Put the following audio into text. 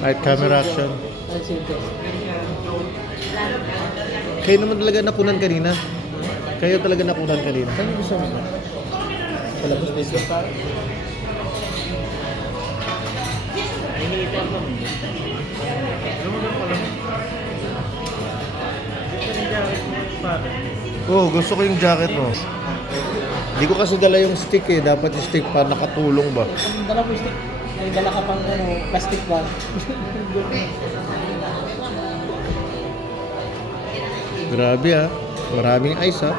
Right, camera action. Kayo naman talaga nakunan kanina. Kayo talaga nakunan kanina. Saan gusto mo? Wala po dito. Oh, gusto ko yung jacket mo. Hindi ko kasi dala yung stick eh. Dapat yung stick para nakatulong ba? Dala po stick. May dala ka pang plastic bag. Grabe ah. Maraming ice ah.